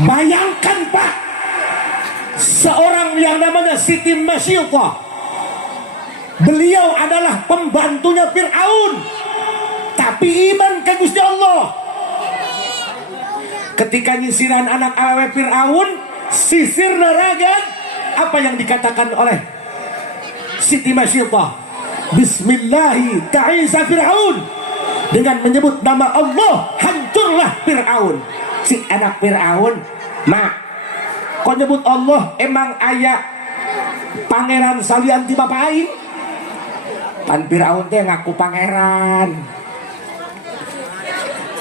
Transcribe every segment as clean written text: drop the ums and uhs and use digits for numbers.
Bayangkan Pak, seorang yang namanya Siti Masyitah, beliau adalah pembantunya Fir'aun, tapi iman ke Gusti Allah. Ketika nyisiran anak awewe Fir'aun, sisir neragan, apa yang dikatakan oleh Siti Masyitah? Bismillahi ta'isa Fir'aun. Dengan menyebut nama Allah, hancurlah Fir'aun. Si anak Fir'aun, mak, kok nyebut Allah? Emang ayah pangeran salian ti bapak aing? Pan Fir'aun teh ngaku pangeran.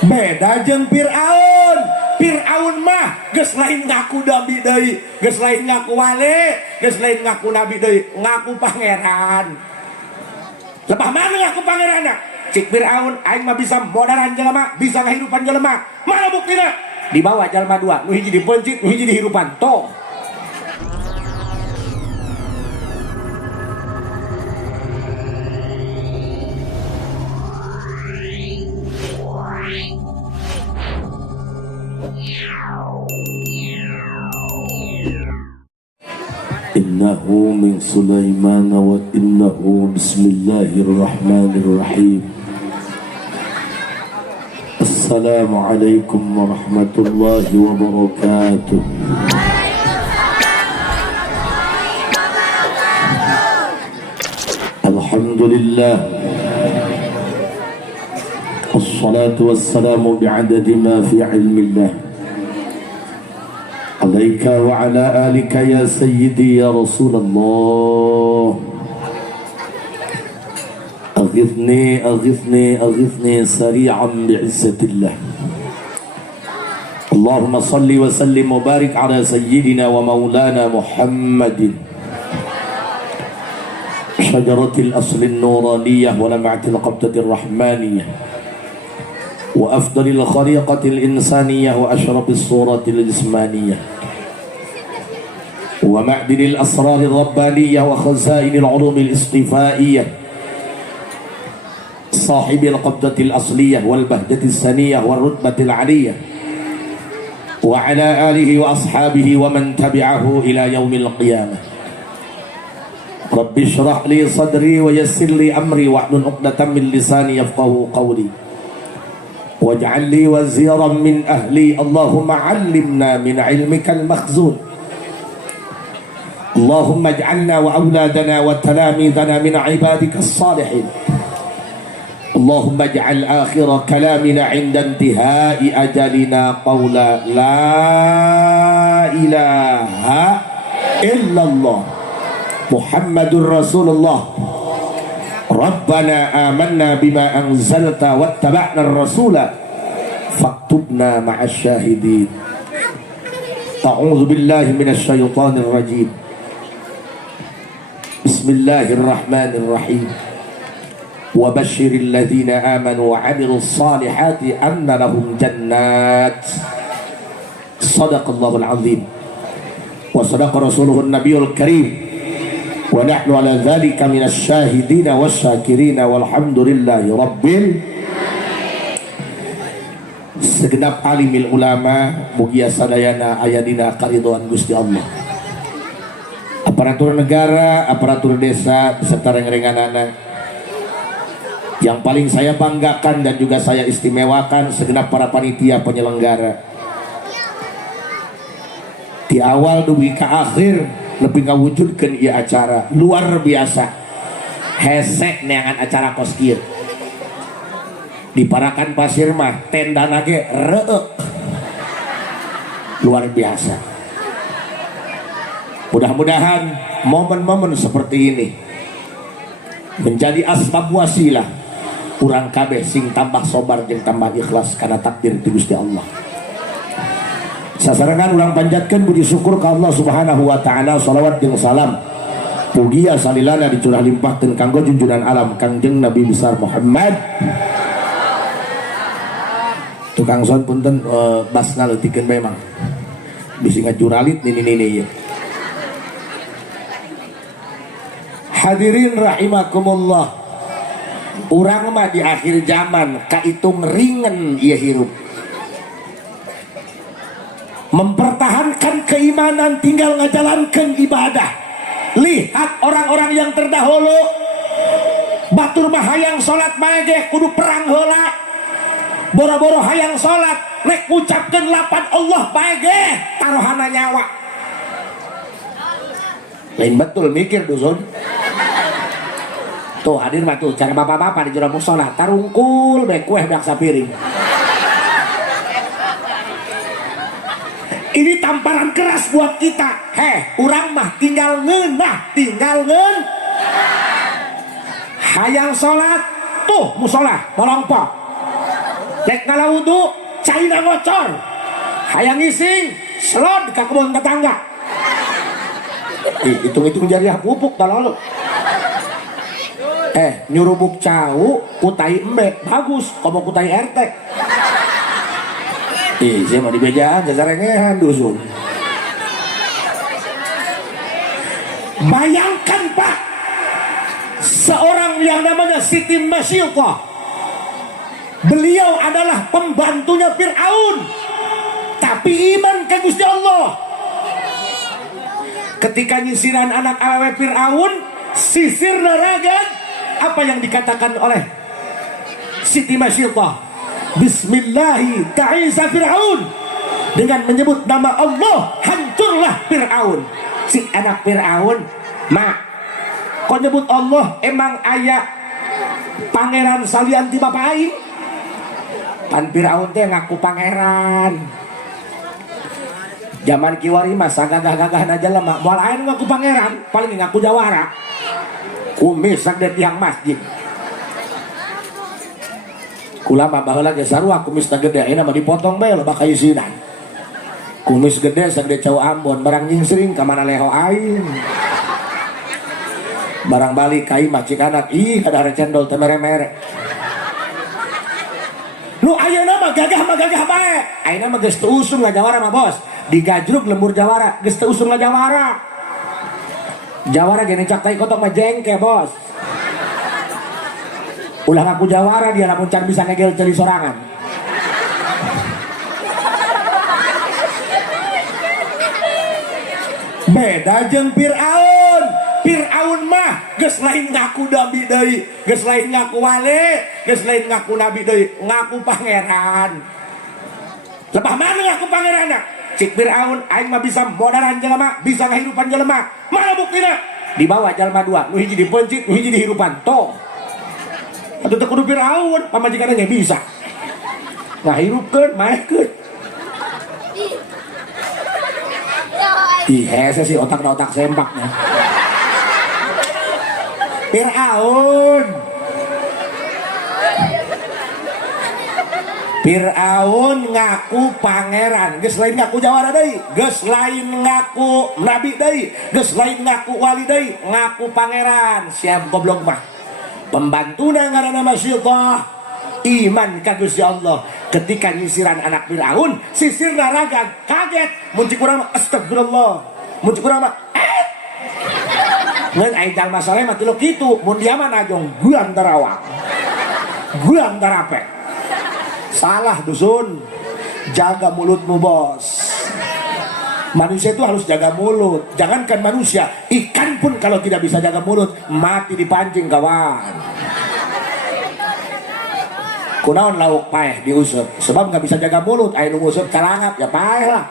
Beda jeung Fir'aun. Fir'aun mah geus lain ngaku nabi deui, geus lain ngaku wali, geus lain ngaku nabi deui, ngaku pangeran. Lepah mana ngaku pangeranna? Cik Fir'aun aing mah bisa modaran jelema, bisa ngahirupan jelema. Mana buktina? Dibawa jalma dua, nu hiji dipencit, nu hiji dihirupan. Toh. Innahu min Sulaiman wa innahu bismillahirrahmanirrahim. Assalamualaikum warahmatullahi wabarakatuh. Alhamdulillah, assalatu wassalamu bi'adadi ma fi ilmillah, alaika wa ala alika ya sayyidi ya Rasulullah. أغثني أغثني أغثني سريعا بعزة الله. اللهم صل وسلم وبارك على سيدنا ومولانا محمد، شجرة الأصل النورانية ولمعة القبضة الرحمانية، وأفضل الخليقة الإنسانية وأشرف الصورة الجسمانية، ومعدن الأسرار الربانية وخزائن العلوم الاصطفائية، صاحب القبضة الأصلية والبهجة السنية والرتبة العلية، وعلى آله وأصحابه ومن تبعه إلى يوم القيامة. رب اشرح لي صدري ويسر لي أمري واحلل عقدة من لساني يفقهوا قولي واجعل لي وزيرا من أهلي. اللهم علمنا من علمك المخزون. اللهم اجعلنا وأولادنا وتلاميذنا من عبادك الصالحين. اللهم اجعل آخر كلامنا عند انتهاء أجلنا قولا لا إله إلا الله محمد رسول الله. ربنا آمنا بما أنزلت واتبعنا الرسول فاكتبنا مع الشاهدين. أعوذ بالله من الشيطان الرجيم. بسم الله الرحمن الرحيم. وبشر الذين آمنوا وعملوا الصالحات أن لهم جنات. صدق الله العظيم وصدق رسوله النبي الكريم ونحن على ذلك من الشاهدين والشاكرين والحمد لله رب. Segenap alimil ulama mugia sadayana ayadina karidhoan Gusti Allah, aparatur negara, aparatur desa beserta reng-renganana. Yang paling saya banggakan dan juga saya istimewakan segenap para panitia penyelenggara. Di awal dugi ke akhir lebih ngawujudkeun ieu acara luar biasa. Hesek neangan acara kos kieu. Di Parakan Pasir mah tendana ge reueuk. Luar biasa. Mudah-mudahan momen-momen seperti ini menjadi asbab wasilah urang kabeh sing tambah sobar jeung tambah ikhlas karena takdir ti Gusti Allah. Sasarangan urang panjatkeun puji syukur ka Allah Subhanahu wa taala, shalawat jeung salam pugia salilana dicurah limpahkeun kanggo junjunan alam Kangjeng Nabi besar Muhammad. Tukang son punten basna leutikeun bae mang. Bisi ngajuralit nini-nini ieu. Hadirin rahimakumullah. Urang mah di akhir zaman kaitung ringan ieu hirup. mempertahankan keimanan tinggal ngajalankan ibadah. Lihat orang-orang yang terdahulu, batur mah hayang salat mage kudu perang heula, boro-boro hayang salat rek ucapkeun lapan Allah mage taruhana nyawa. Lain betul mikir dusun. Tuh hadir mah tuh cara bapak-bapak di jero musala tarungkul bae kueh beak sapiring. Ini tamparan keras buat kita. Urang mah tinggal ngeunah, hayang salat tuh musola molongpok. Rek ngalawudu caina ngocor. Hayang ngising selod ka kebun tetangga. Hitung-hitung jariah pupuk tolol. Nyurubuk cau kutai embe bagus komo kutai RT. Saya mah dibejaan jajarengehan dusun. Bayangkan Pak, seorang yang namanya Siti Masyillah, beliau adalah pembantunya Fir'aun, tapi iman ke Gusti Allah. Ketika nyisiran anak awewe Fir'aun, sisir neragan, apa yang dikatakan oleh Siti Masyillah? Bismillahi ta'isa Fir'aun. Dengan menyebut nama Allah, hancurlah Fir'aun. Si anak Fir'aun, mak, kok nyebut Allah emang aya pangeran salian ti bapak aing? Pan Fir'aun teh ngaku pangeran. Zaman kiwari mah sagagah-gagah na jelema, moal aing ngaku pangeran, paling ngaku jawara. Kumis sagde tiang masjid. Kulama baheula ge sarua kumis na gede ayeuna mah dipotong bae loba ka isinan. Kumis gede sagede cau Ambon barang nyingsring ka mana leho aing. Barang balik ka imah Cikanak ih ada recendol teh mere-mere. Nu ayeuna mah gagah bae. Ayeuna mah geus teu usum ngajawara mah bos. Digajruk lembur jawara geus teu usum ngajawara. Jawara gini cak tai kotok mah jengke bos. Ulah ngaku jawara dia lamun can bisa ngegel celi sorangan. Beda jeung Fir'aun. Fir'aun mah geus lain ngaku nabi deui, geus lain ngaku wali, geus lain ngaku nabi deui, ngaku pangeran. Lebah mana ngaku pangeranna? Cik Fir'aun aing mah bisa modaran jelema, bisa ngahirupan jelema. Mana buktina? Dibawa jalma dua, nu hiji dipencit, nu hiji dihirupan. Toh. Atuh teu kudu Fir'aun, pamajikanna nya bisa. Ngahirupkeun, maehkeun. Ih, hese sih otakna otak sempaknya. Fir'aun ngaku pangeran, geus lain ngaku jawara deui, geus lain ngaku nabi deui, geus lain ngaku wali deui, ngaku pangeran. Siap goblok mah. Pembantuna ngaranna Masyillah, iman ka Gusti Allah. Ketika nyisiran anak Fir'aun, sisir naragan kaget, mun cik urang mah astagfirullah, mun cik urang mah ngan aya jalma saleh mah tilu kitu, mun dia mah najong guang tarawak, guang tarape. Salah dusun, jaga mulutmu bos. Manusia itu harus jaga mulut. Jangankan manusia, ikan pun kalau tidak bisa jaga mulut mati dipancing kawan. Kunaon lauk paeh diusap, sebab nggak bisa jaga mulut. Ayo ngusap calangap ya paeh lah.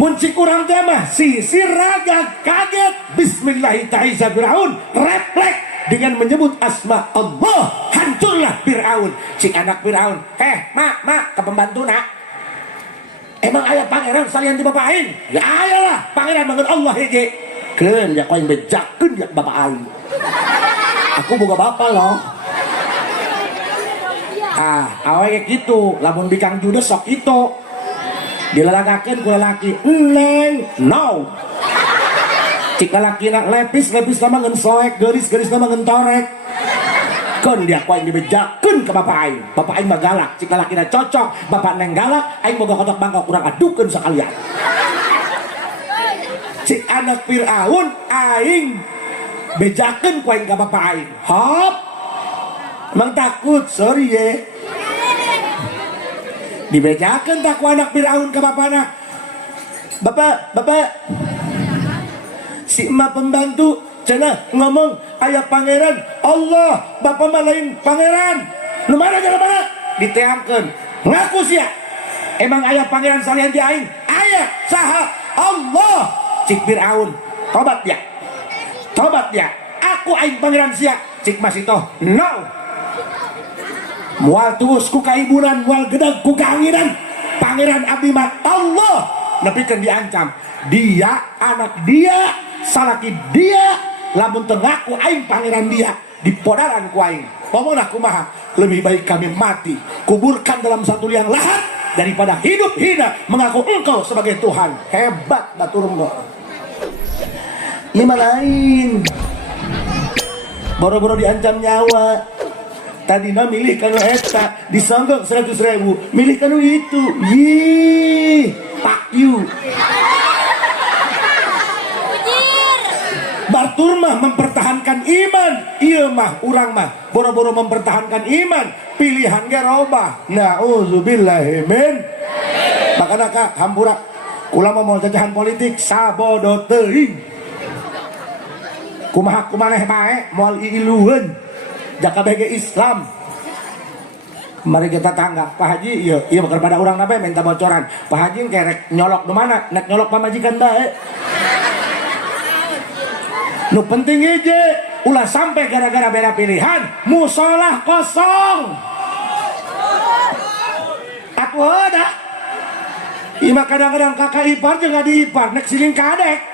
Muncik kurang teh mah sisir raga kaget. Bismillahirrahmanirrahim. Fir'aun refleks dengan menyebut asma Allah, hancurlah Fir'aun. Cik anak Fir'aun, mak ke pembantuna. Emang ayah pangeran salian di bapak aing? Ya ayalah pangeran banget Allah hege. Keun ya koing bejakeun ya bapak aing. Aku boga bapak loh. Awe gitu, lamun bikang judes sok itu. Dilalagakeun ku lalaki, "Neng, no." Cik lalakina lepis nama ngeun soek, geuris nama ngeun torek. Keun dia koing dibejakeun ke bapak aing. Bapak aing mah galak, cik lalakina cocok, bapak neng galak, aing boga kotak bangkok kurang adukeun sakalian. Cik anak Fir'aun aing bejakeun ku aing ka bapak aing. Hop. Emang takut, sorry ye. Dibejakeun tak ku anak Firaun ke bapana. Bapak, si emak pembantu cenah ngomong aya pangeran Allah, bapak mah lain pangeran. Nu mana jalan mana? Diteamkeun. Ngaku sia. Emang aya pangeran salian ti aing? Aya saha? Allah. Cik Firaun, tobat ya. Aku aing pangeran sia. Cik Masito, no. Mual tuus ku kaibunan, mual gedeg ku kaanginan. Pangeran abdi mah Allah. Nepikeun diancam. Dia anak dia, salaki dia, lamun teu ngaku aing pangeran dia, dipodaran ku aing. Pamona kumaha? Lebih baik kami mati, kuburkan dalam satu liang lahat daripada hidup hina mengaku engkau sebagai Tuhan. Hebat batur mah. Ieu mah lain. Boro-boro diancam nyawa. Tadina milih kanu eta, disonggok 100.000, milih kanu itu. Yih, fuck you. Batur mah mempertahankan iman. Ieu mah urang mah boro-boro mempertahankan iman, pilihan ge robah. Nauzubillahi min. Makana ka hampura ulama mau jajahan politik sabodo teuing. Kumaha kumaneh bae moal iiluheun jaka bege Islam. Mari kita tanggap Pak Haji, iya kepada urang nabe minta bocoran. Pak Haji kerek nyolok di mana? Nek nyolok pamajikan bae. Nu penting aja ulah sampai gara-gara beda pilihan musolah kosong. Atuh ada. Ima kadang-kadang kakak ipar jeung adi ipar nek siling kadek.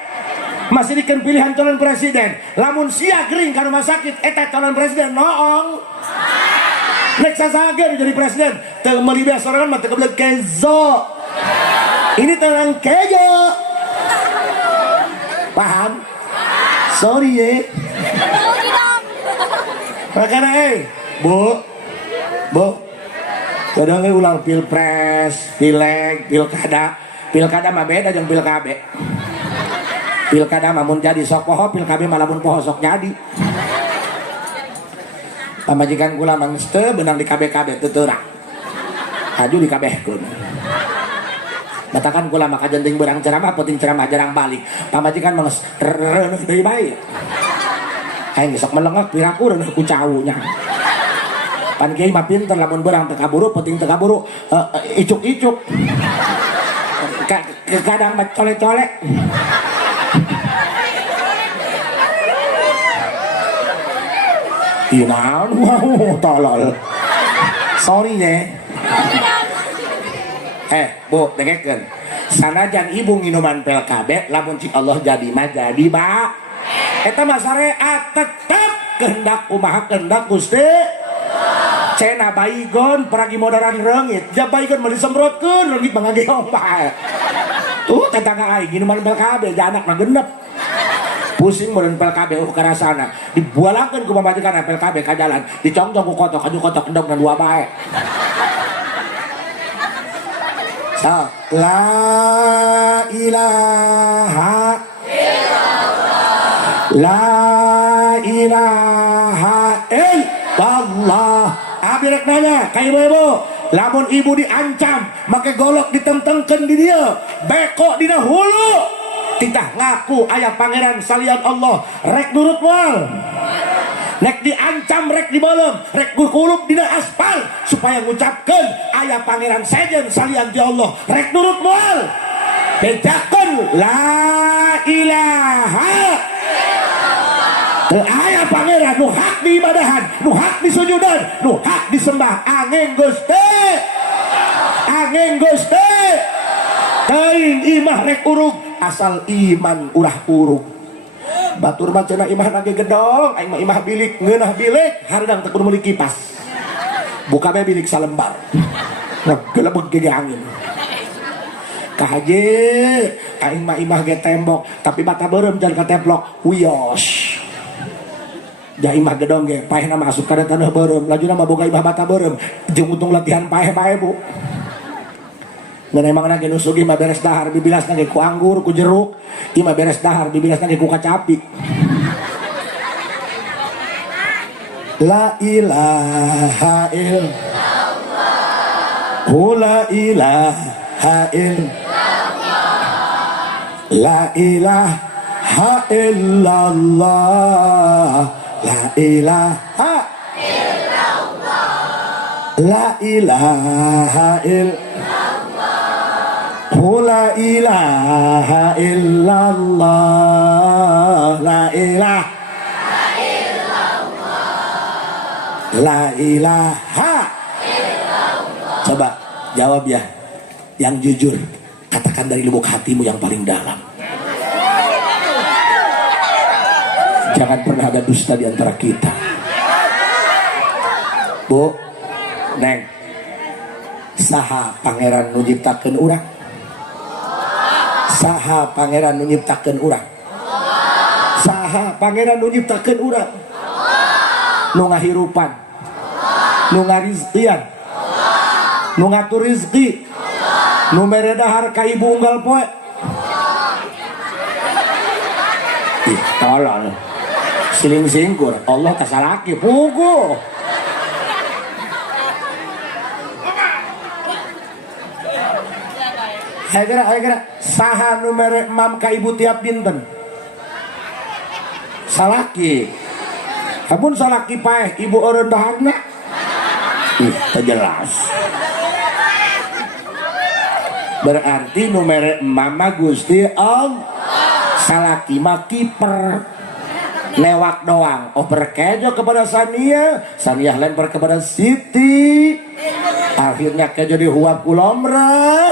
Masih dikeun pilihan calon presiden. Lamun sia gering ka rumah sakit eta calon presiden noong. Nek sasage jadi presiden teu meuli beas sorangan mah teu kebelet kezo. Ini tenang kejo. Paham? Sorry ya. Makanya Bu kadang ulang pilpres, pileg, pilkada mah beda jeung pilkabe. Pilkada mah mun jadi sok poho, pilkabe mah lamun poho sok jadi. Pamajikan kula mah geus teu beunang di KB-KB teu teura. Haju dikabehkeun. Batakan kula mah kajenting beurang ceramah penting ceramah jarang balik. Pamajikan mah geus reuneuh deui bae. Aing sok melengok piraku reuneuh ku cawunya. Pan kiai mah pinter lamun beurang teu kaburu penting teu kaburu icuk-icuk. Kadang mah colek-colek. Iya naon wow tolol. Sorry ya. Bu, dengekeun. Sanajan ibu minuman PLKB lamun cik Allah jadi mah jadi ba. Eta mah syariat tetep kehendak kumaha kehendak Gusti. Cena baygon peragi modaran reungit. Ja baygon meuli semprotkeun reungit mangageong bae. Tuh tetangga aing minuman PLKB janak mah genep. Pusing meureun PLKB karasana dibualakeun ku pamajikanna PLKB ka jalan dicongcong ku kotok aju kotok endog na dua bae. So, la ilaha illallah. La ilaha illallah. Abi rek nanya ka ibu-ibu, lamun ibu diancam make golok ditentengkeun di dieu, beko dina hulu. Titah ngaku aya pangeran salian Allah rek nurut wal. Nek diancam rek dibeuleum, rek kulup dina aspal supaya ngucapkeun aya pangeran sejen salian ti Allah rek nurut wal. Bejakeun la ilaha teu aya pangeran nu hak diibadahan, nu hak disujudan, nu hak disembah angin Gusti. Angin Gusti. Teuing imah rek urug asal iman ulah urug. Batur mah cenah imah nage gedong, aing mah imah bilik, ngeunah bilik, hareudang teu kudu meuli kipas. Buka bae bilik salembar. Gelebeg ge angin. Ka haje aing mah imah ge tembok, tapi bata beureum jan kateplok. Wios. Ja imah gedong ge paehna mah asup kana taneuh beureum, lajuna mah boga imah bata beureum, jeung untung latihan paeh bae Bu. Dan emang nage nusugi mah beres dahar bibilas nage ku anggur ku jeruk, ieu mah beres dahar bibilas nage ku kacapi. La ilaha illallah. La ilaha illallah. La ilaha illallah. La ilaha illallah. La ilaha illallah. La ilaha illallah. La ilaha illallah. La ilaha. Coba jawab ya, yang jujur, katakan dari lubuk hatimu yang paling dalam. Jangan pernah ada dusta di antara kita. Bu, Neng, saha pangeran nu nyiptakeun urang? Saha pangeran nu nyiptakeun urang? Saha pangeran nu nyiptakeun urang? Nu ngahirupan, nu ngarizqian, nu ngatur rizki, nu mere dahar ka ibu unggal poe. Ih, tolol. Siling-silingkur, Allah kasalaki pugu. Hayo kira saha nu mere mam ka ibu tiap dinten? Salaki. Amun salaki paeh ibu eureun daharna. Ih, teu jelas. Berarti nu mere mama Gusti Allah. Salaki mah kiper. Lewat doang, oper kejo kepada Sania, Sania lempar kepada Siti, akhirnya kejo dihuap kulomra.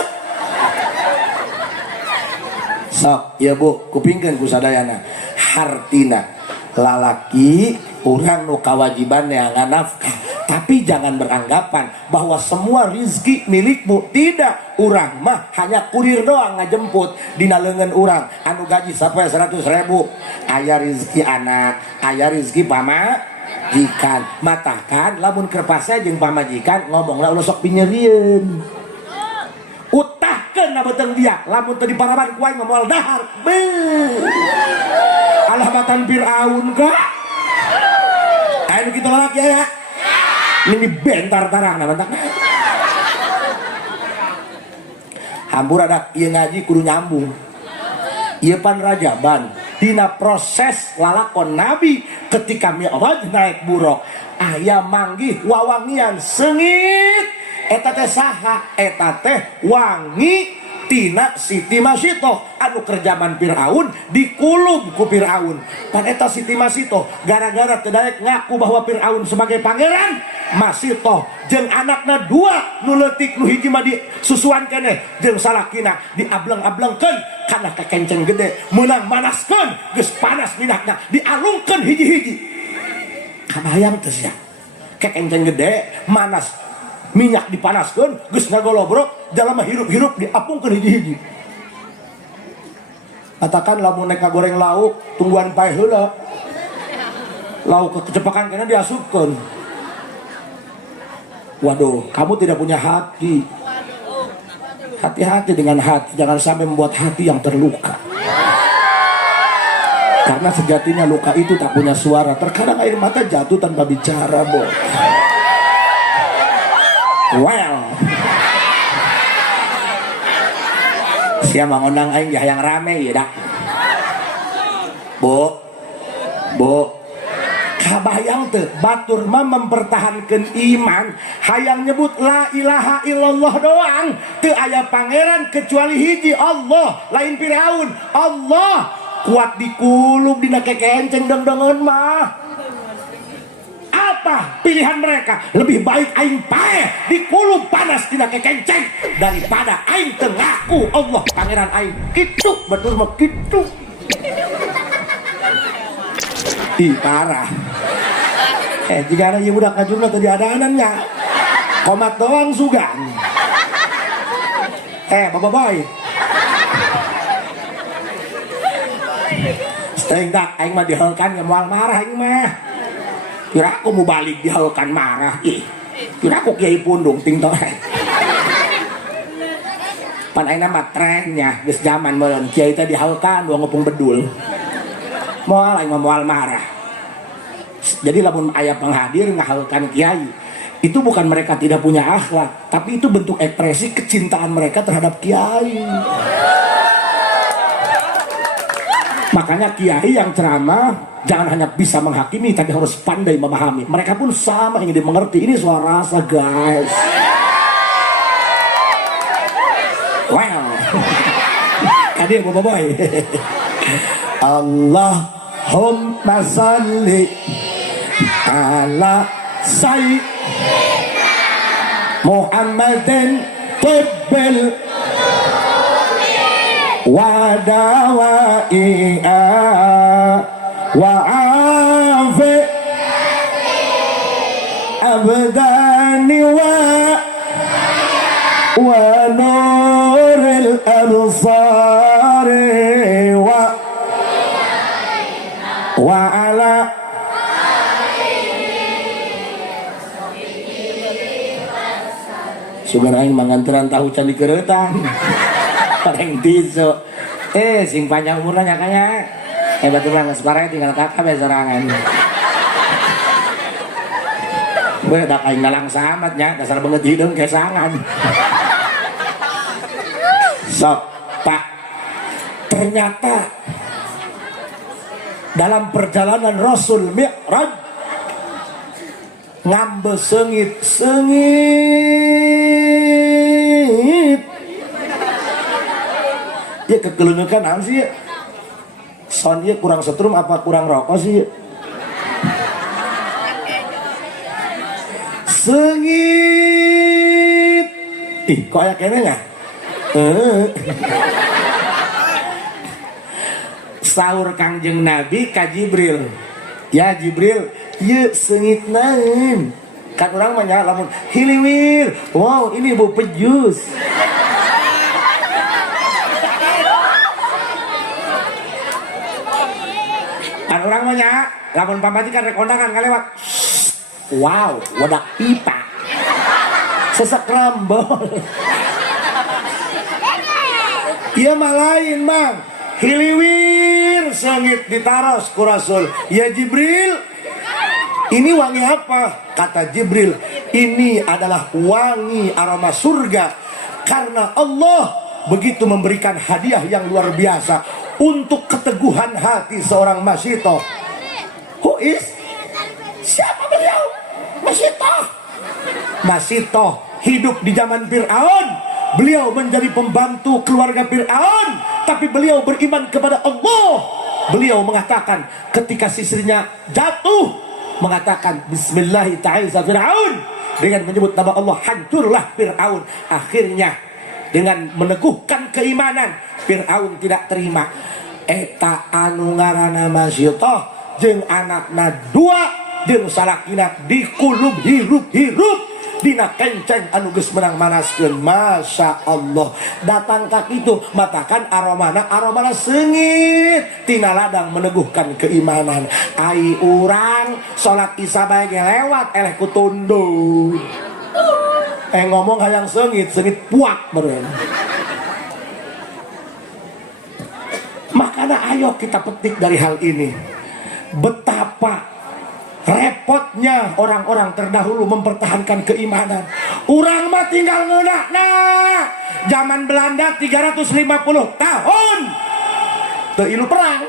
Sok, ya bu, kupingkeun ku sadayana, hartina lalaki urang nu kawajiban yang nafkah, tapi jangan beranggapan bahwa semua rizki milikmu. Tidak, urang mah hanya kurir doang ngajemput dina leungeun urang anu gaji sampai 100.000. Aya rizki anak, aya rizki pamajikan. Matakan lamun kerpasnya jeung pamajikan ngomongna ulah sok pinyerieun. Utahkeun na beuteung dia, lamun teu diparaban ku aing moal dahar. Alhamatan Firaun ka. Aya kitu lalaki aya. Ini bentar tarang na bentak. Hampura ieu ngaji kudu nyambung. Ieu pan rajaban dina proses lalakon Nabi ketika Mi'raj naik buruk. Aya manggih wawangian seungit. Eta teh saha? Eta teh wangi tina Siti Masitoh anu kerjaman Firaun dikulub ku Firaun. Pan eta Siti Masitoh gara-gara teu daek ngaku bahwa Firaun sebagai pangeran, Masitoh jeung anakna dua nu leutik nu hiji mah disusuan keneh jeung salakina diableng-ablengkeun kana kekenceng gede meunang manaskeun geus panas minakna dialungkeun hiji-hiji. Kabayang teu sia? Kekenceng gede manas minyak dipanaskeun geus ngagolobrok jalema hirup-hirup diapungkeun hiji-hiji. Katakan lamun nek goreng lauk tungguan pae heula. Lauk kecepakan kena diasupkeun. Waduh, kamu tidak punya hati. Hati-hati dengan hati, jangan sampai membuat hati yang terluka. Karena sejatinya luka itu tak punya suara. Terkadang air mata jatuh tanpa bicara, Bo. Well, siapa ngundang aing yang rame ya dak. Bu, kabayang teu batur mah mempertahankan iman, hayang nyebut la ilaha illallah doang. Teu aya pangeran kecuali hiji Allah, lain Firaun. Allah kuat dikulub dina kekenceng deng-dengeun mah. Apa pilihan mereka? Lebih baik aing paeh dikulub panas tina kekenceng daripada aing teu ngaku Allah pangeran aing. Kitu batur mah kitu. Ih parah. Jika ada ieu budak kajurna teu diadaanannya. Komat doang sugan. Baboy. Steng dak aing mah diheulkan moal marah aing mah. Kira aku mau balik dihalukan marah. Kira aku kiai pundung ting tong. Pan ayeuna mah trennya geus zaman meureun kiai teh dihalukan dua ngepung bedul. Moal aing mah moal marah. Jadi lamun aya penghadir ngahalukan kiai, Itu bukan mereka tidak punya akhlak, tapi itu bentuk ekspresi kecintaan mereka terhadap kiai. Makanya kiai yang ceramah jangan hanya bisa menghakimi, tapi harus pandai memahami. Mereka pun sama ingin dimengerti. Ini suara rasa, guys. Wow. Hadir Bapak Boy. Allahumma salli ala sayyid Muhammadin tibbil wa dawai'a wa afi abdani wa nuril absari wa ala sugan aing manganteran tahu candi kereutang pareng tisu sing panjang umurnya kaya batu geus pareh tinggal kakak bae sorangan bedak aing nalang samat nya dasar banget hideung kesangan sok Pak. Ternyata dalam perjalanan Rasul Mi'raj ngambe sengit ya kekelungukan naon sih ya? Son ieu kurang setrum apa kurang rokok sih ya? Sengit kok aya kene nya sahur Kangjeng Nabi ka Jibril, ya Jibril ieu sengit naon kan urang mah nya lamun hiliwir wow ini bau pejus kan urang mah nya lamun pamati kan rek kondangan ngalewat wow wadak pipa sesek rambol ieu mah lain mang hiliwir sengit ditaros ku Rasul. Ya Jibril, ini wangi apa? Kata Jibril, ini adalah wangi aroma surga. Karena Allah begitu memberikan hadiah yang luar biasa untuk keteguhan hati seorang Masito. Who is? Siapa beliau? Masito. Masito hidup di zaman Fir'aun. Beliau menjadi pembantu keluarga Fir'aun, tapi beliau beriman kepada Allah. Beliau mengatakan ketika istrinya jatuh, mengatakan Bismillahirrahmanirrahim Fir'aun, dengan menyebut nama Allah hancurlah Fir'aun. Akhirnya dengan meneguhkan keimanan, Fir'aun tidak terima. Eta anu ngaranna Masito jeung anakna dua jeung salakina dikulub hirup-hirup dina kenceng anu geus menang manaskeun. Masya Allah datang ka kitu matakan aromana sengit tina ladang meneguhkan keimanan. Ai urang salat isya bae lewat eleh ku tunduk ngomong hayang sengit puak beureun. Makanya ayo kita petik dari hal ini betapa repotnya orang-orang terdahulu mempertahankan keimanan. Urang mah tinggal ngeunahna zaman Belanda 350 tahun teu ilu perang,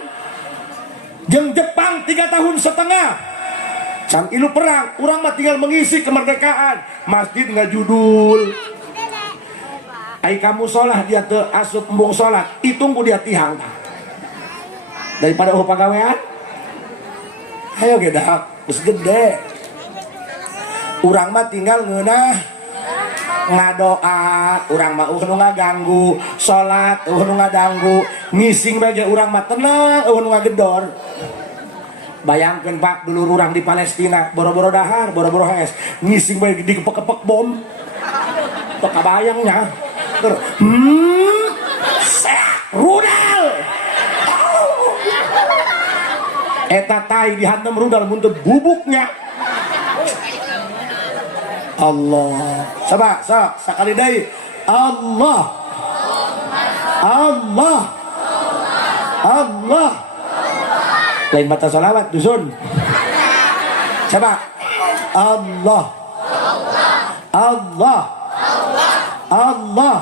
jeung Jepang 3 tahun setengah can ilu perang. Urang mah tinggal mengisi kemerdekaan. Masjid ngajudul ai kamu sholat dia teu asup embung sholat itungku dia tihang daripada pagawean. Ayo gedak geus gede. Urang mah tinggal ngeunah ngadoa, urang mah nu ngaganggu salat, nu ngadanggu ngising bae urang mah tenang, nu ngagedor. Bayangkeun Pak, dulu urang di Palestina boro-boro dahar, boro-boro hes, ngising bae dikepek-kepek bom. Teu kabayangnya. Rudal. Eta tai dihantem rudal muntut bubuknya. Allah. Coba, sekali deui. Allah. Allah. Allah. Lain mata salawat dusun. Coba. Allah. Allah. Allah.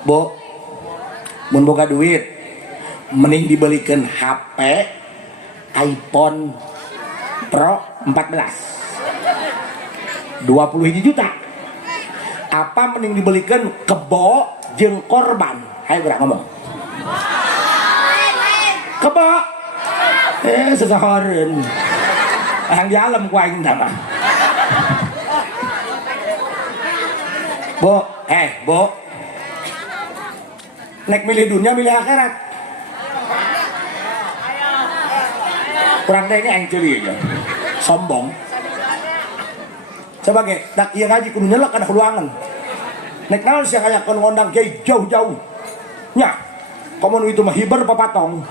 Bu, mun boga duit mending dibelikan HP iPhone Pro 14 21 juta. Apa mending dibelikan kebo jeung korban? Ayo gerak ngomong. Kebo. Sesahoreun. Yang di alam ku aing tah mah. Bu, Bu. Nek milih dunia milih akhirat. Kurang deh ini aing ceuli aja. Sombong. Coba ge, tak ieu ngaji kudu nyelek kana kuluangan. Nek naon sia ngayakeun ngondang kiai jauh-jauh. Nya, komun itu mah hiber papatong.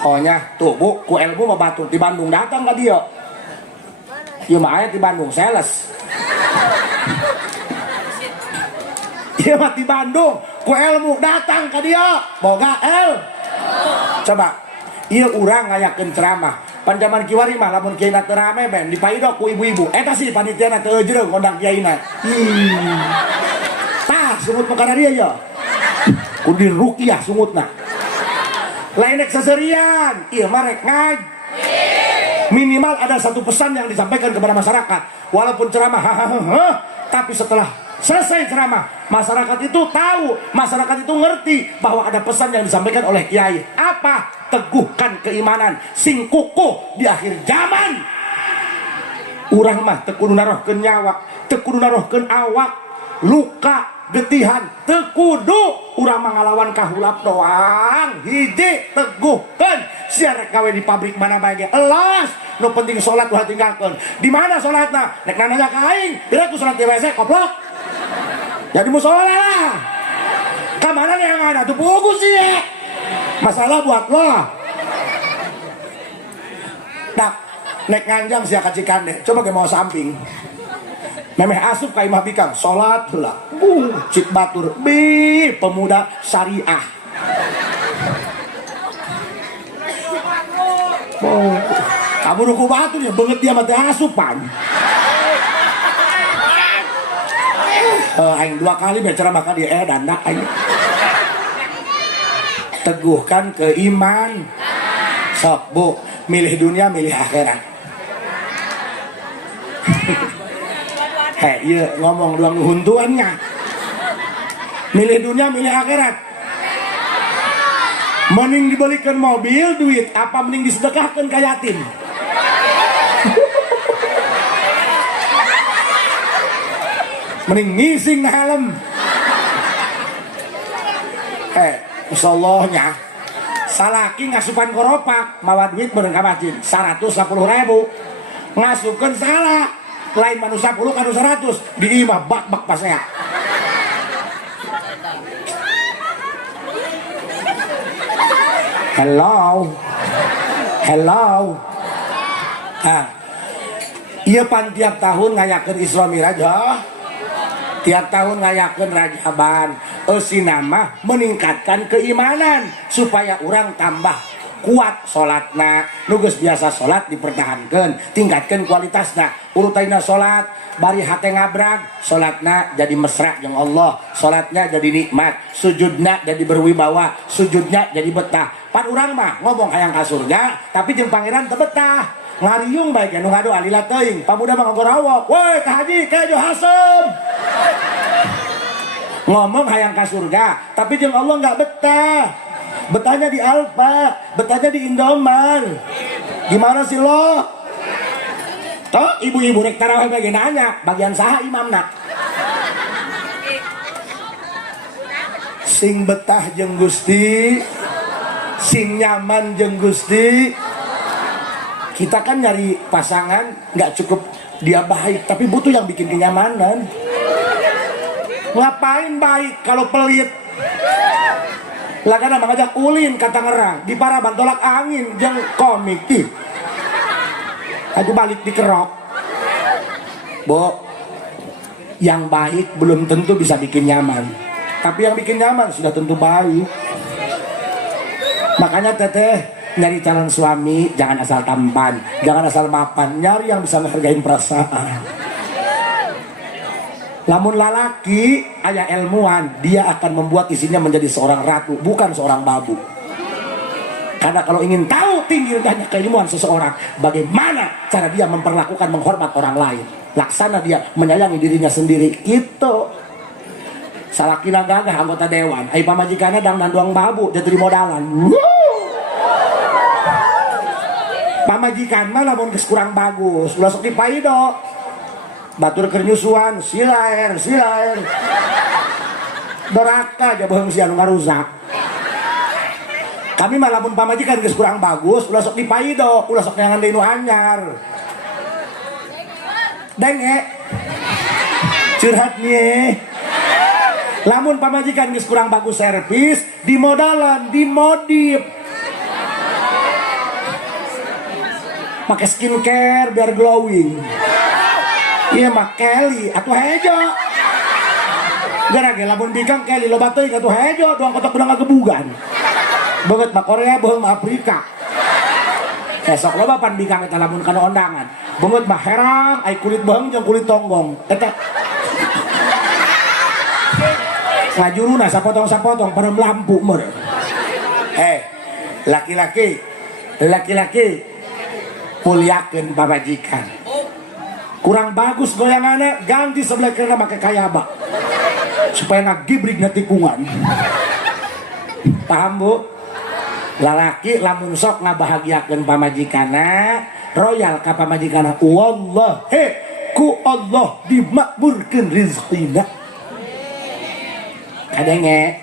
Oh nya, tuh Bu, ku ilmu mah batur di Bandung datang ka dieu. Ieu mah aya di Bandung sales. Ieu mah di Bandung, ku ilmu datang ka dieu. Boga el. Coba, ieu urang ngayakeun ceramah. Pan zaman kiwari mah lamun kiaina teu rame ben dipaidok ku ibu-ibu. Eta sih panitiana teu jeureug ngondang kiaina. Tah, sungut perkara dia ya. Kudu diruqyah sungutna. Lain nek seserian, iya mah rek ngaji. Minimal ada satu pesan yang disampaikan kepada masyarakat. Walaupun ceramah, tapi setelah selesai ceramah, masyarakat itu tahu, masyarakat itu ngerti bahwa ada pesan yang disampaikan oleh kiai. Apa? Teguhkan keimanan, sing kukuh di akhir zaman. Urang mah teu kudu narohkeun nyawa, teu kudu narohkeun awak, luka, getihan, teu kudu urang mah ngalawan kahulap doang. Hiji teguhkeun sia rek gawe di pabrik mana bae ge elas, nu penting salat ulah tinggalkeun. Di mana salatna? Nek nanya ka aing, bila ku salat di WC goblok. Ya di musola lah. Ka mana yang ada tuh pugu sih ya? Masalah buat lo. Nah, nek nganjang sia ka Cikande, coba ge mau samping. Memeh asup ka imah bikang, salat heula. Cik batur, pemuda syariah. Oh, kamu ruku batur ya banget dia mati asupan. Aing 2 kali bicara makan di danda aing. Teguhkan keiman. Sok Bu, milih dunia milih akhirat. Iya ngomong doang huntuannya. Milih dunia milih akhirat. Mending dibelikan mobil duit apa mending disedekahkan ke yatim? Mending ngising na helm. Insyallahnya salaki ngasupan koropak mawa duit bareng ka masjid 110.000. Ngasupkeun salah lain manusia 10 kan 100 di imah bak-bak pasea. Hello. Iya pan tiap tahun ngayakeun Isra Miraj. Tiap tahun ngayakeun Rajaban. Eusi nama meningkatkan keimanan supaya orang tambah kuat salatna. Nu geus biasa salat dipertahankeun, tingkatkeun kualitasna. Urutaina salat bari hate ngabrag, salatna jadi mesra jeung Allah, salatnya jadi nikmat, sujudna jadi berwibawa, sujudnya jadi betah. Pan urang mah ngomong hayang ka surga, tapi jeung pangeran teu betah. Ngariung bae nu ngadu alila teuing, pamuda mah nggorawok. Woi, Kak Haji, kejo hasem. Ngomong hayang ka surga, tapi jeung Allah enggak betah. Betahnya di Alfa, betahnya di Indomar. Gimana sih lo? Toh ibu-ibu rek tarawih bagian nanya, bagian saha imamna? Sing betah jeung Gusti, sing nyaman jeung Gusti. Kita kan nyari pasangan nggak cukup dia baik, tapi butuh yang bikin kenyamanan. Ngapain baik kalau pelit? Lagana mangajak ulin kata ngerang di para bantolak angin jeung komik ih. Aduh balik dikerok. Bu, yang baik belum tentu bisa bikin nyaman, tapi yang bikin nyaman sudah tentu baik. Makanya teteh nyari calon suami jangan asal tampan, jangan asal mapan, nyari yang bisa menghargai perasaan. Lamun lalaki aya ilmuwan, dia akan membuat isinya menjadi seorang ratu, bukan seorang babu. Karena kalau ingin tahu tinggi rendahnya keilmuan seseorang, bagaimana cara dia memperlakukan, menghormat orang lain, laksana dia menyayangi dirinya sendiri, gitu. Salakina gagah anggota dewan, ai pamajikanna dang nanduang babu, jadi modalan. Pamajikan mah lamun geus kurang bagus, ulah sok dipaido. Batur kernyusuan, silaer. Doraka aja beung si anu ngarusak. Kami mah lamun pamajikan geus kurang bagus, ulah sok dipaido, ulah sok neangan deui nu anyar. Denge. Curhat nih. Lamun pamajikan geus kurang bagus servis, dimodalan, dimodif. Pakai skincare biar glowing. Iya mah Kelly atuh hejo. Gara-gara lamun bikang Kelly loba teuing atuh hejo, doang kotak udah ngagebugan. Beungeut mah Korea, beung mah Afrika. Esok loba pan bikang eta lamun kana ondangan. Beungeut mah herang, ai kulit beung jeung kulit tonggong. Eta ngajuruna sapotong-sapotong pada lampu mer. Laki-laki muliakeun pamajikan. Kurang bagus goyangannya, ganti sebelah kiri make kayaba supaya ngagibrig na tikungan. Paham bu? Lalaki lamun sok ngabahagiakeun pamajikanna, royal ka pamajikanna, wallahi ku Allah dimakmurkeun rezekina. Kadenge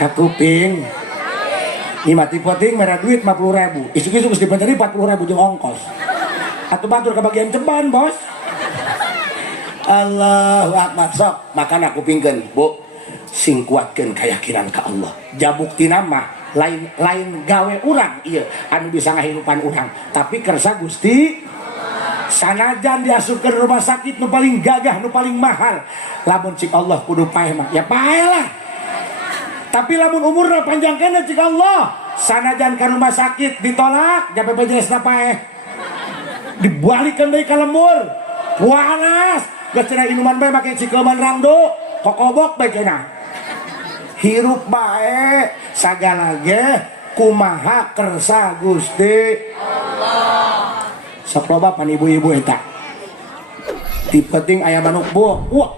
kakuping imati poting merah duit 50.000 isuk-isuk geus dipenteri 40.000 jeung ongkos atuh batur kebagian ceban bos. Allahu akbar. Sok makana kupingkeun bu sing kuatkeun keyakinan ka Allah, jabuktina mah lain gawe urang ieu anu bisa ngahirupan urang, tapi kersa Gusti. Sanajan diasupkeun rumah sakit nu paling gagah, nu paling mahal, lamun cik Allah kudu paeh mah ya paeh lah. Tapi lamun umurna panjang kena cik Allah, sanajan ka rumah sakit ditolak ja BPJS na paeh, dibalikkeun deui ka lembur panas, geus cenah inuman bae make cikeman rangdo kokobok bae cenah. Hirup bae sagala ge kumaha kersa Gusti Allah. Sok loba pan ibu-ibu eta. Ti penting aya manuk buah. Wah.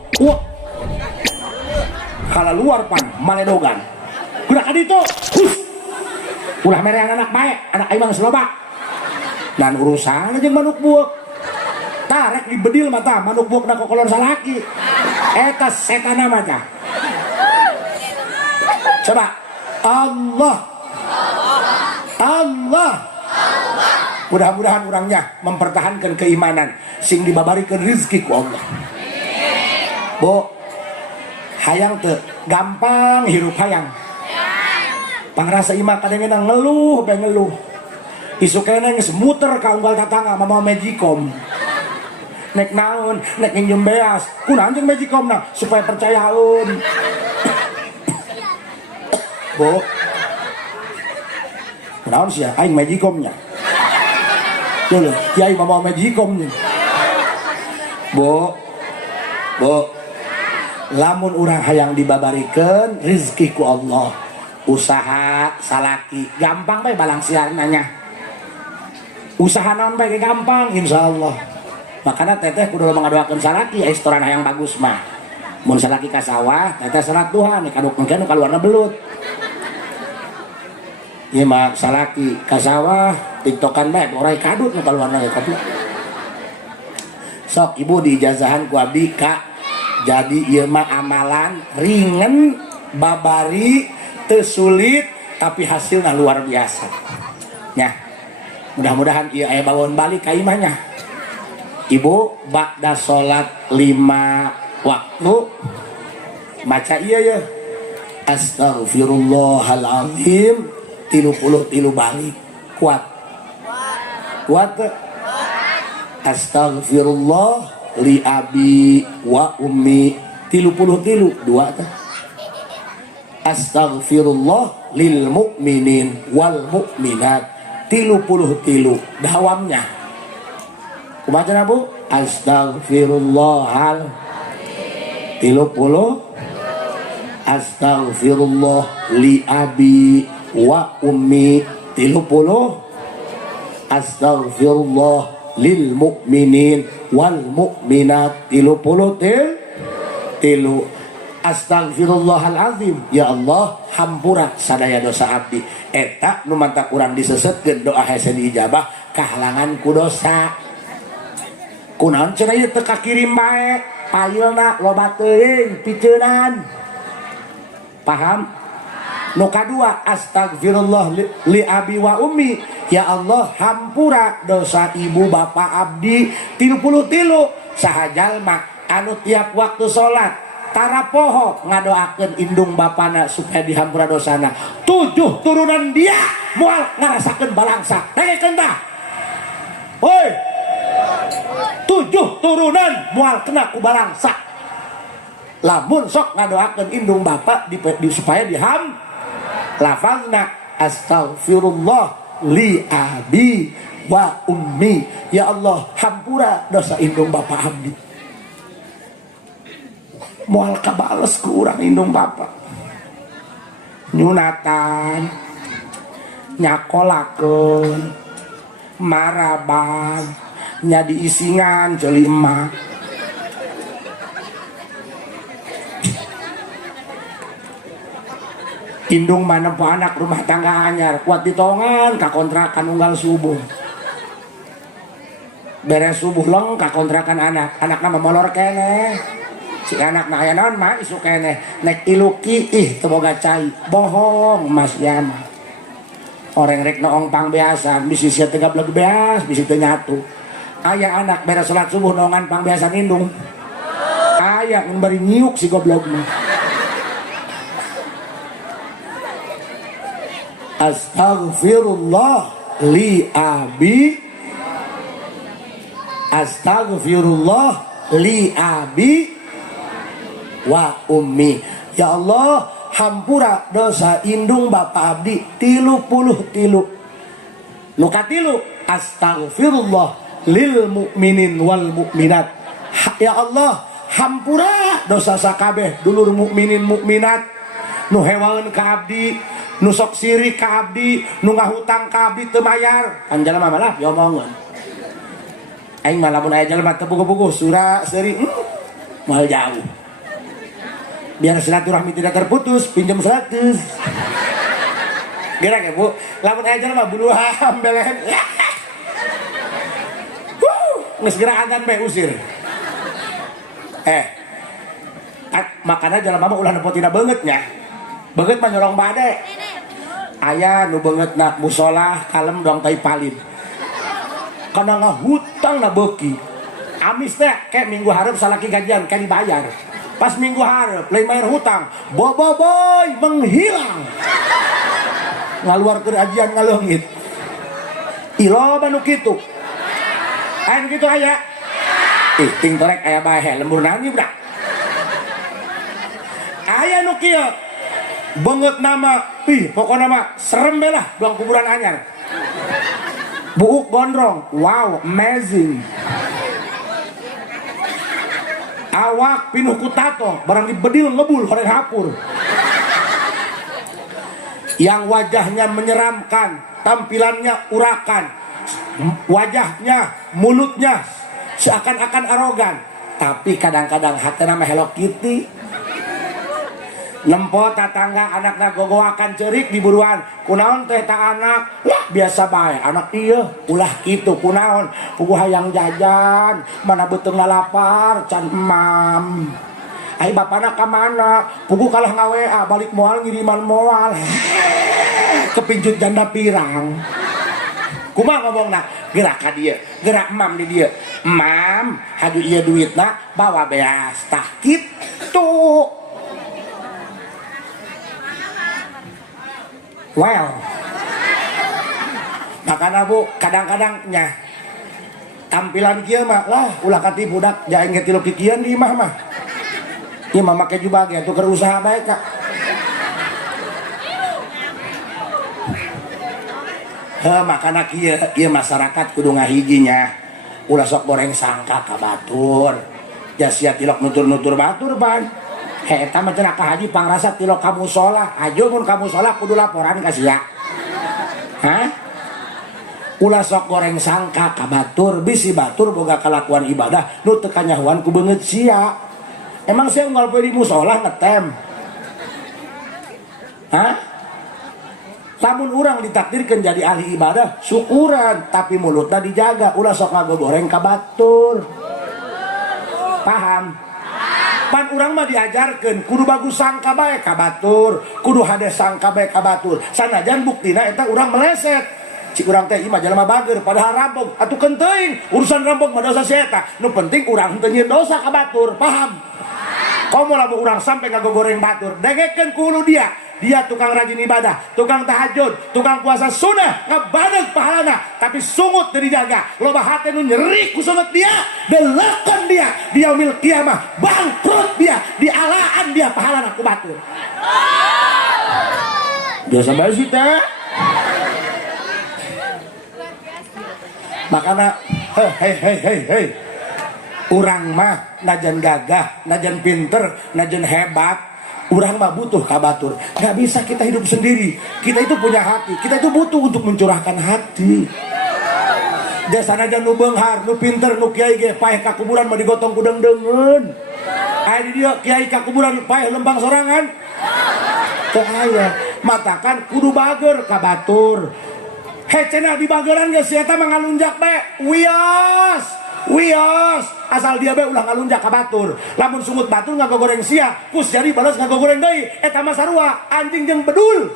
Kala luar pan maledogan. Kuda ka ditu. Ulah merean anak bae, anak aing mah geus loba. Dan urusan jeung manuk buah. Tarek dibedil mata manuk buah na kokolor salaki. Eta setan mah tah. Coba Allah. Mudah-mudahan orangnya mempertahankan keimanan sing dibabarikeun rezeki ku Allah. Bu, hayang teu gampang hirup hayang. Pangrasa imah kadang-kadang ngeluh. Isu kene geus muter ka unggal tatangga mama Magicom. Nek naon, nek nginjem beas, kunaon jeung Magicomna supaya percayaun. Bu, naon sia aing Magicomnya. Dulu, kiai mama Magicom nih. Bu, lamun urang hayang dibabarikeun rezeki ku Allah, usaha salaki gampang bae balang siar nanya. Usaha naon bae gampang insyaallah. Makana teteh kudu ngadoakeun salaki restoran hayang bagus mah. Mun salaki ka sawah, teteh salat duha nih kaduk engke nu kaluarna belut. Ieu mah salaki ka sawah tiktokan bae orai kadut nu kaluarna ge kopi. Sok ibu diijazahan ku abdi ka jadi ieu mah amalan ringan babari teu sulit tapi hasilna luar biasa. Nya. Mudah-mudahan ieu aya bawon balik ka imahnya. Ibu ba'da salat 5 waktu maca ieu ya. Astaghfirullahalazim 33 balik. Kuat Astaghfirullah li abi wa ummi 33 dua tah. astaghfirullah lil mu'minin wal mu'minat 33 dawamnya kumaha Bu astaghfirullahal 30 astaghfirullah li abi wa ummi 30 astaghfirullah lil mu'minin wal mu'minat 30 Astaghfirullahalazim ya Allah hampura sadaya dosa abdi eta nu mantak urang disesutkeun doa hese diijabah kahalangan ku dosa kunaon cenah ieu teu kakirim bae payeulna loba teuing piceunan paham nu kadua astagfirullah li abi wa ummi ya Allah hampura dosa ibu bapak abdi 33 saha jalma anu tiap waktu salat tara poho ngadoakeun indung bapana supaya dihampura dosana 7 turunan dia moal ngarasakeun balangsa dengekeun tah hoi 7 turunan moal kena ku balangsa lamun sok ngadoakeun indung bapak di supaya diham lafazna astaghfirullah li abi wa ummi ya Allah hampura dosa indung bapak abdi moal kabales ku urang indung bapak nyunatan nyakolakeun maraban nya diisingan ceuli emak indung mana po anak rumah tangga anyar kuat ditongan kakontrakan unggal subuh beres subuh leng kakontrakan anak nama molor keneh si anak na aya naon mah isu keneh nek iluki teu boga cai bohong mas Yan orang rek noong pang biasa bisi sia teu gableg beas bisi teu nyatu aya anak beres salat subuh noongan pang biasa indung aya mun bari nyiuk si goblok mah astaghfirullah li abi astaghfirullah li abi wa ummi ya Allah hampura dosa indung bapak abdi 33 nu katilu astaghfirullah lil mu'minin wal mu'minat ya Allah hampura dosa sakabeh dulur mukminin mukminat nu hewaeun ka abdi nu sok sirik ka abdi nu ngahutang ka abdi teu mayar kan jalma malah diomongeun aing mah lamun aya jalma teu buku-buku surah seuri moal jauh biar silaturahmi tidak terputus pinjam 100 gerak ya Bu lamun aya jalma buluham belehan geus gerak adzan bae usir makana jalma mah ulah nepo tina beungeut nya beungeut mah nyolong bade aya nu beungeutna musola kalem doang tai palin kana ngahutang na beuki amis teh ke minggu hareup salaki gajian ke dibayar pas minggu hareup lain bayar hutang boboiboy menghilang ngaluar ke ajian ngaleungit iloba nu kitu aya nu kitu aya ting torek aya bae lembur naon budak aya nu kieu beungeut nama pokona mah serem bae lah doang kuburan anyar buuk gondrong wow amazing awak pinuh ku tato barang dibedil ngebul horeng hapur yang wajahnya menyeramkan tampilannya urakan wajahnya mulutnya seakan-akan arogan tapi kadang-kadang hatena mah Hello Kitty nempo tatangga anakna gogoakan cerik di buruan kunaon teh ta anak wah biasa bae anak ieu ulah kitu kunaon puguh hayang jajan mana beuteung lapar can emam ai bapana ka mana puguh kalah ngaWA balik moal ngiriman moal kepincut janda pirang kumaha ngomongna gerak ka dieu gerak emam di dieu emam haju ieu duitna bawa beas tah kitu. Well, makanya Bu kadang-kadang nya tampilan kieu mah lah ulah kati budak jaeng ge tilu kikian di imah mah. Ieu mah make jubah ge tuker usaha bae Kak. Makana kieu masyarakat kudu ngahijinya ulah sok goreng sangka ka batur jasia tilok nutur-nutur batur ban eta mah cenah ka haji pangrasa tilok ka mushola ajo mun ka mushola kudu laporan ka sia ulah sok goreng sangka ka batur bisi batur boga kalakuan ibadah nu teu kanyahoan ku beungeut sia emang sia unggal poe di mushola ngetem lamun urang ditakdirkeun jadi ahli ibadah syukuran tapi mulutna dijaga ulah sok ngagoreng ka batur paham pan urang mah diajarkeun kudu bagus sangka bae ka batur kudu hade sangka bae ka batur sanajan buktina eta urang meleset cik urang teh ieu mah jalema bager padahal rampung atuh teuing urusan rampung mah dosa sia eta nu penting urang teu nyieun dosa ka batur paham komo lamun urang sampe ngagoreng batur dengekeun ku hulu dia tukang rajin ibadah, tukang tahajud, tukang puasa sunnah, ngebadeg pahalana, tapi sungut teu dijaga. Loba hate nu nyeri ku sungut dia, delekan dia, di yaumil kiamah, bangkrut dia, dialaan dia pahalana ku batur. Biasa bae sih teh. Makana hei. Urang mah najan gagah, najan pinter, najan hebat. Urang mah butuh kabatur. Gak bisa kita hidup sendiri. Kita itu punya hati. Kita itu butuh untuk mencurahkan hati. Jasana aja nu beunghar, nu pinter, nu kiai ge paeh ka kuburan mah digotong ku deungeun. Aya di dieu kiai ka kuburan paeh lembang sorangan. Teu aya. Matakan kudu bager ka batur. Cenah di bageran geus eta mah ngalunjak bae. Wios asal dia bae ulah ngalunjak ka batur. Lamun sungut batur ngagogoreng sia, kus jadi balas ngagogoreng deui. Eta mah sarua anjing jeung bedul.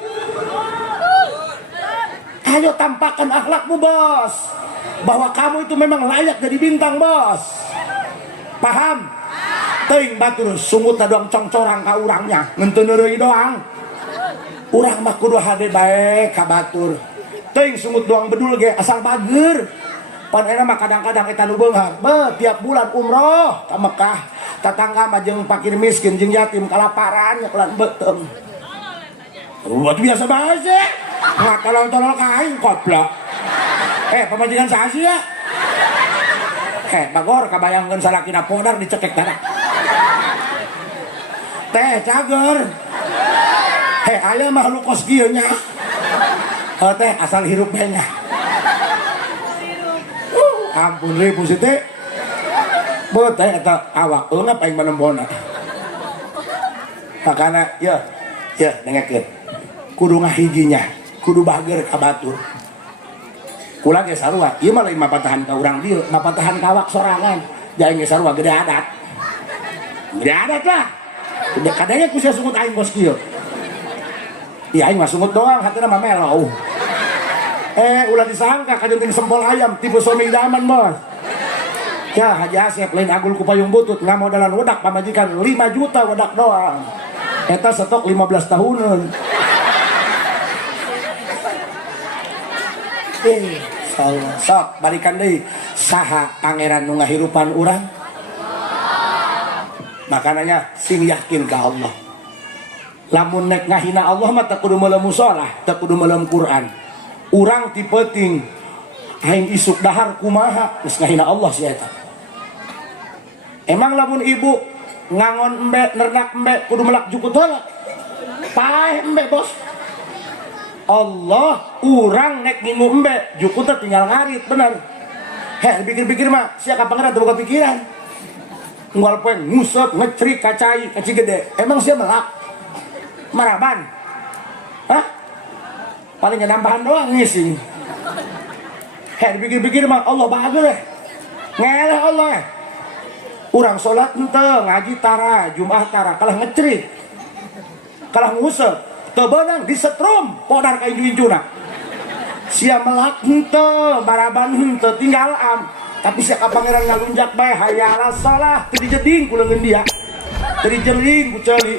Ayo tampakkan akhlakmu, Bos. Bahwa kamu itu memang layak jadi bintang, Bos. Paham? Teuing batur sungutna doang congcorang ka urangnya, ngeunteu neureui doang. Urang mah kudu hade bae ka batur. Teuing sungut doang bedul ge asal bager. Pan enak mah kadang-kadang eta nu beunghar, tiap bulan umroh ka Mekah. Tatangga mah jeung fakir miskin jeung yatim kalaparan nyakelan beuteung. Buat biasa bae sih. Ngatolol-tolol ka aing koplok. Pamajikan saha sih ya? Bagor kabayangkeun salakina podar dicekek tara. Teh cager. Aya makhluk kos kieu nya. Teh asal hirup bae nya. Ampun ribu sih teh. Teh eta awak eunap aing manembona. Makana ya dengekeun. Kudu ngahijinya, kudu bager ka batur. Kula ge sarua, ieu mah lain mapatahan ka urang dieu, mapatahan ka awak sorangan. Jaing ge sarua gede adat. Gede adat lah. Udah kadanya ku sia sungut aing bos kieu. Iya aing mah sungut doang, hatena mah melo. Ulah disangka kajenting sempol ayam tipe suami idaman bos. Ya Haji Asep lain agul ku payung butut ngamodalan wedak pamajikan 5 juta wedak doang. Eta stok 15 tahunan. Sok balikan deui saha pangeran nu ngahirupan urang. Makananya sing yakin ka Allah. Lamun nek ngahina Allah mah teu kudu meuleum musholah, teu kudu meuleum Quran. Urang tipeting aing isuk dahar kumaha geus ngahina Allah si eta. Emang lamun ibu ngangon embe nernak embe kudu melak jukut heula. Paeh embe bos. Allah urang nek ngingu embe jukut teh tinggal ngarit bener. Dipikir-pikir mah sia ka pangeran teu boga pikiran. Unggal poe ngusep ngecrik kacai kaci gede. Emang sia melak. Maraban. Paling nambahan doang ngisi. Dipikir-pikir mah Allah bahagia. Ngeleh Allah. Urang sholat henteu, ngaji tara, Jumat tara, kalah ngecrik. Kalah ngusep, teu beunang disetrum podar ka inju-injuna. Sia melak henteu, baraban henteu tinggal am. Tapi sia ka pangeran ngalunjak bae hayalah salah, teu dijeding ku leungeun dia. Teu dijering ku ceuli.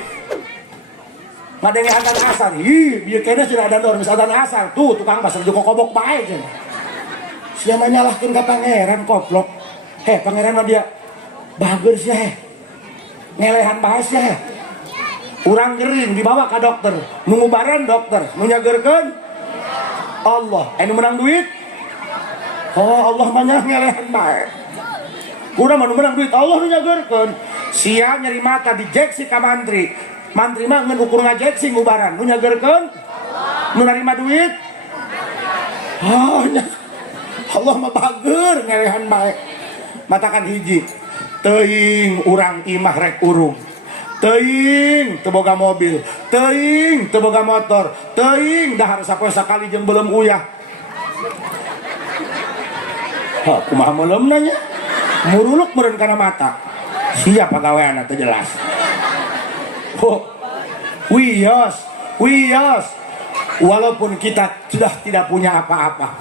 Ngadenge adzan asar, bieu kene cenah ada dor, geus adzan asar, tuh tukang basar jeung kokobok bae cenah. Sia mah nyalahkeun ka pangeran koplok. Pangeran mah dia bager sia ngelehan bae sia. Urang gering dibawa ka dokter, nu ngubaran dokter, nu nyageurkeun Allah. Anu menang duit? Oh Allah mah ngelehan bae. Kuda mah menang duit Allah nu nyageurkeun. Sia nyeri mata dijeksi ka mantri. Mantri mah ngan ukur ngajeksi ngubaran. Nu nyageurkeun? Nu narima duit? Oh nya. Allah mah bageur ngelehan bae. Matakan hiji. Teuing urang imah rek urung. Teuing teu boga mobil, teuing teu boga motor, teuing dahar sapoe sakali jeung belum uyah. Hah, kumaha meuleum nanya? Muruluk meureun kana mata. Sia pagaweana teu jelas. Oh, wios. Walaupun kita sudah tidak punya apa-apa,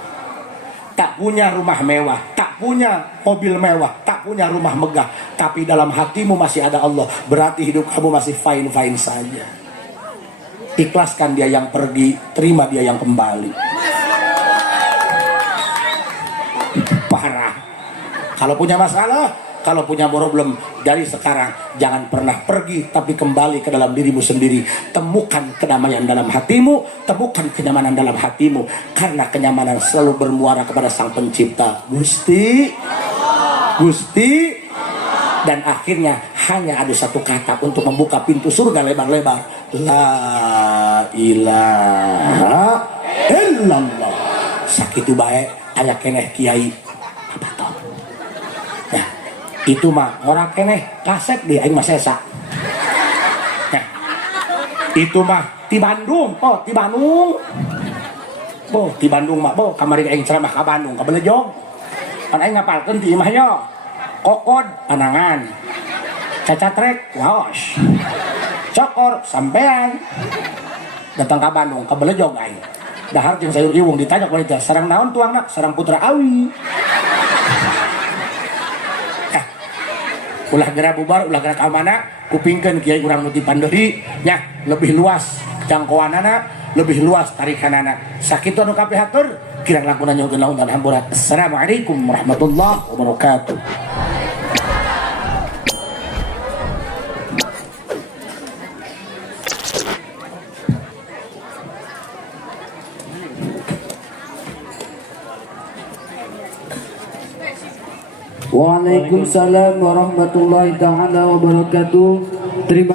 tak punya rumah mewah, tak punya mobil mewah, tak punya rumah megah, tapi dalam hatimu masih ada Allah, berarti hidup kamu masih fine-fine saja. Ikhlaskan dia yang pergi, terima dia yang kembali. Parah. Kalau punya masalah, kalau punya problem, dari sekarang jangan pernah pergi, tapi kembali ke dalam dirimu sendiri. Temukan kedamaian dalam hatimu, temukan kenyamanan dalam hatimu, karena kenyamanan selalu bermuara kepada Sang Pencipta, Gusti. Dan akhirnya hanya ada satu kata untuk membuka pintu surga lebar-lebar. La ilaha illallah. Sakitu bae aya keneh kiai apa tau. Nah, itu mah orang keneh kaset di aing mah sesa. Nah, itu mah di Bandung, di Bandung mah kamari aing ceramah ka Bandung, ka Belejog. Pan aing ngapalkeun ti imah nya. Kokod panangan. Cacatrek waos. Cokor sampean. Datang ka Bandung, ka Belejog aing. Dahar jeung sayur iwung ditanya wanita, sareng naon tuangna? Sareng Putra Awi. Ulah geura bubar, ulah geura ka mana? Kupingkeun kiai urang nu di Pandeuri nya lebih luas jangkauanana, lebih luas tarikanana. Sakitu anu kapihatur, kirang langkung nyogeun laun dan hamburat. Assalamualaikum warahmatullahi wabarakatuh. Waalaikumsalam warahmatullahi taala wabarakatuh. Terima